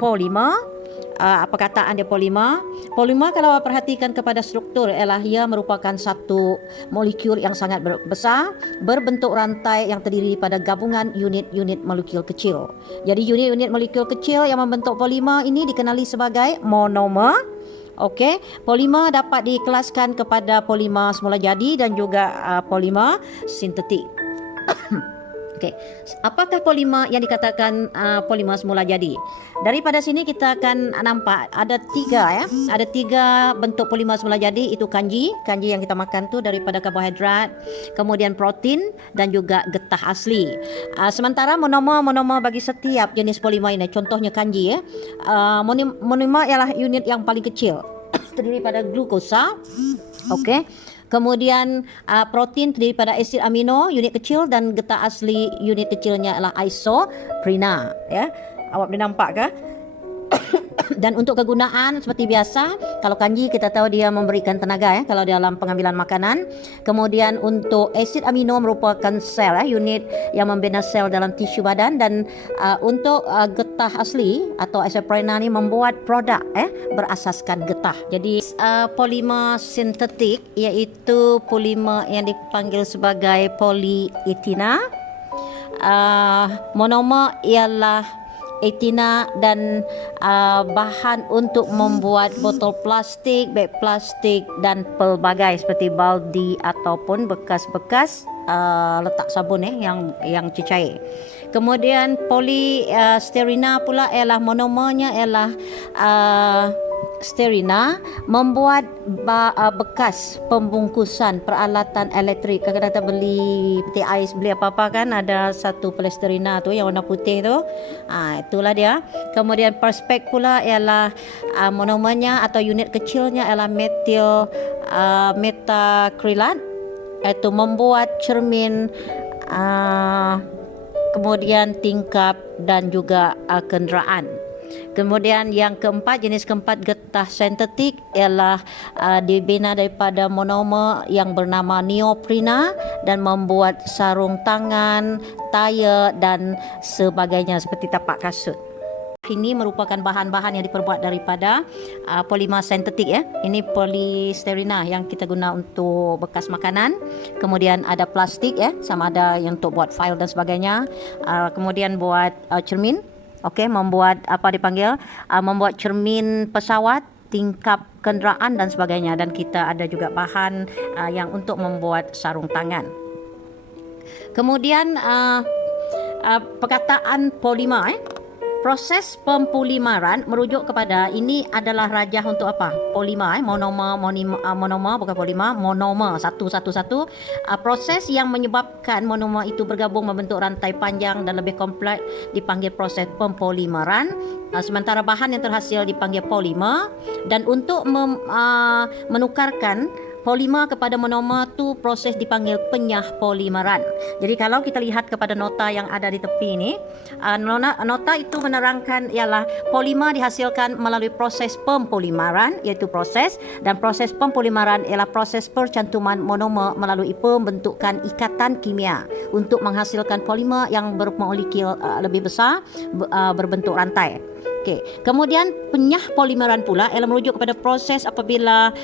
polimer. Perkataan dia polimer. Polimer kalau perhatikan kepada struktur ialah ia merupakan satu molekul yang sangat besar berbentuk rantai yang terdiri pada gabungan unit-unit molekul kecil. Jadi unit-unit molekul kecil yang membentuk polimer ini dikenali sebagai monomer. Okey, polimer dapat dikelaskan kepada polimer semula jadi dan juga polimer sintetik. Okey, apakah polimer yang dikatakan polimer semula jadi? Daripada sini kita akan nampak ada tiga ada tiga bentuk polimer semula jadi, itu kanji yang kita makan tu daripada karbohidrat, kemudian protein dan juga getah asli. Sementara monomer bagi setiap jenis polimer ini, contohnya kanji monomer ialah unit yang paling kecil terdiri pada glukosa. Okey. Kemudian protein terdiri pada asid amino unit kecil dan getah asli unit kecilnya adalah isoprena. Ya, awak boleh nampak ke? Dan untuk kegunaan seperti biasa, kalau kanji kita tahu dia memberikan tenaga kalau dalam pengambilan makanan. Kemudian untuk asid amino merupakan sel unit yang membina sel dalam tisu badan, dan untuk getah asli atau isoprena ni membuat produk berasaskan getah. Jadi polimer sintetik iaitu polimer yang dipanggil sebagai polietina. Monomer ialah etina dan bahan untuk membuat botol plastik, beg plastik dan pelbagai seperti baldi ataupun bekas-bekas letak sabun yang cecair. Kemudian poliesterina pula ialah monomernya ialah sterina, membuat bekas pembungkusan peralatan elektrik. Kadang-kadang kita beli peti ais, beli apa-apa kan, ada satu poliesterina tu yang warna putih tu. Itulah dia. Kemudian perspek pula ialah monomernya atau unit kecilnya ialah metil metakrilat, iaitu membuat cermin, kemudian tingkap dan juga kenderaan. Kemudian yang keempat, jenis keempat getah sintetik ialah dibina daripada monomer yang bernama neoprena dan membuat sarung tangan, tayar dan sebagainya seperti tapak kasut. Ini merupakan bahan-bahan yang diperbuat daripada polimer sintetik Ini poliesterina yang kita guna untuk bekas makanan. Kemudian ada plastik sama ada yang untuk buat file dan sebagainya. Kemudian buat cermin. Okey, membuat apa dipanggil membuat cermin pesawat, tingkap kenderaan dan sebagainya. Dan kita ada juga bahan yang untuk membuat sarung tangan. Kemudian perkataan polimer proses pempolimeran merujuk kepada ini adalah rajah untuk apa? Polimer, monomer bukan polimer, monomer satu. Proses yang menyebabkan monomer itu bergabung membentuk rantai panjang dan lebih kompleks dipanggil proses pempolimeran. Sementara bahan yang terhasil dipanggil polimer, dan untuk menukarkan polimer kepada monomer tu proses dipanggil penyah polimeran. Jadi kalau kita lihat kepada nota yang ada di tepi ni, nota itu menerangkan ialah polimer dihasilkan melalui proses pempolimeran, iaitu proses, dan proses pempolimeran ialah proses percantuman monomer melalui pembentukan ikatan kimia untuk menghasilkan polimer yang bermolekul lebih besar berbentuk rantai. Okey. Kemudian penyah polimeran pula ialah merujuk kepada proses apabila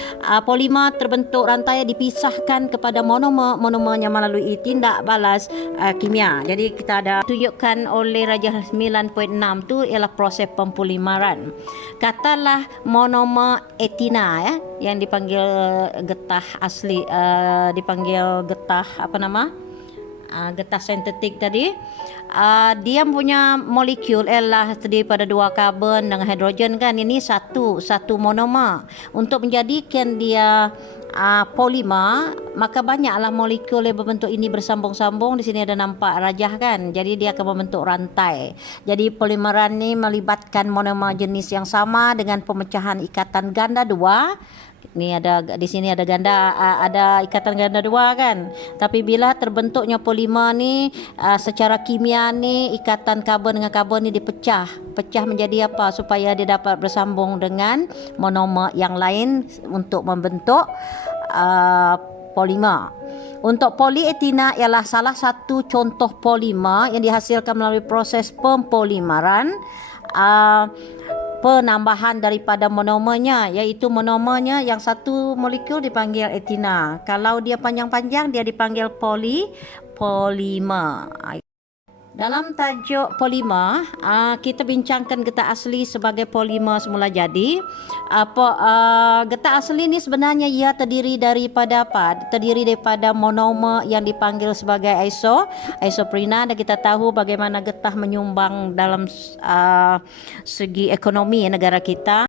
polimer terbentuk rantai dipisahkan kepada monomernya melalui tindak balas kimia. Jadi kita ada tunjukkan oleh rajah 9.6 tu ialah proses pempolimeran. Katalah monomer etina yang dipanggil getah asli, dipanggil getah getah sintetik tadi. Dia punya molekul ialah terdiri pada dua karbon dengan hidrogen kan. Ini satu monomer. Untuk menjadikan dia polimer, maka banyaklah molekul yang berbentuk ini bersambung-sambung. Di sini ada nampak rajah kan. Jadi dia akan membentuk rantai. Jadi polimeran ni melibatkan monomer jenis yang sama dengan pemecahan ikatan ganda dua. Ni ada di sini ada ikatan ganda dua kan. Tapi bila terbentuknya polimer ni secara kimia ni, ikatan karbon dengan karbon ni pecah menjadi apa supaya dia dapat bersambung dengan monomer yang lain untuk membentuk polimer. Untuk polietina ialah salah satu contoh polimer yang dihasilkan melalui proses pempolimeran. penambahan daripada monomernya, iaitu monomernya yang satu molekul dipanggil etina. Kalau dia panjang-panjang dia dipanggil polimer. Dalam tajuk polimer, kita bincangkan getah asli sebagai polimer semula jadi. Getah asli ni sebenarnya ia terdiri daripada apa? Terdiri daripada monomer yang dipanggil sebagai isoprena, dan kita tahu bagaimana getah menyumbang dalam segi ekonomi negara kita.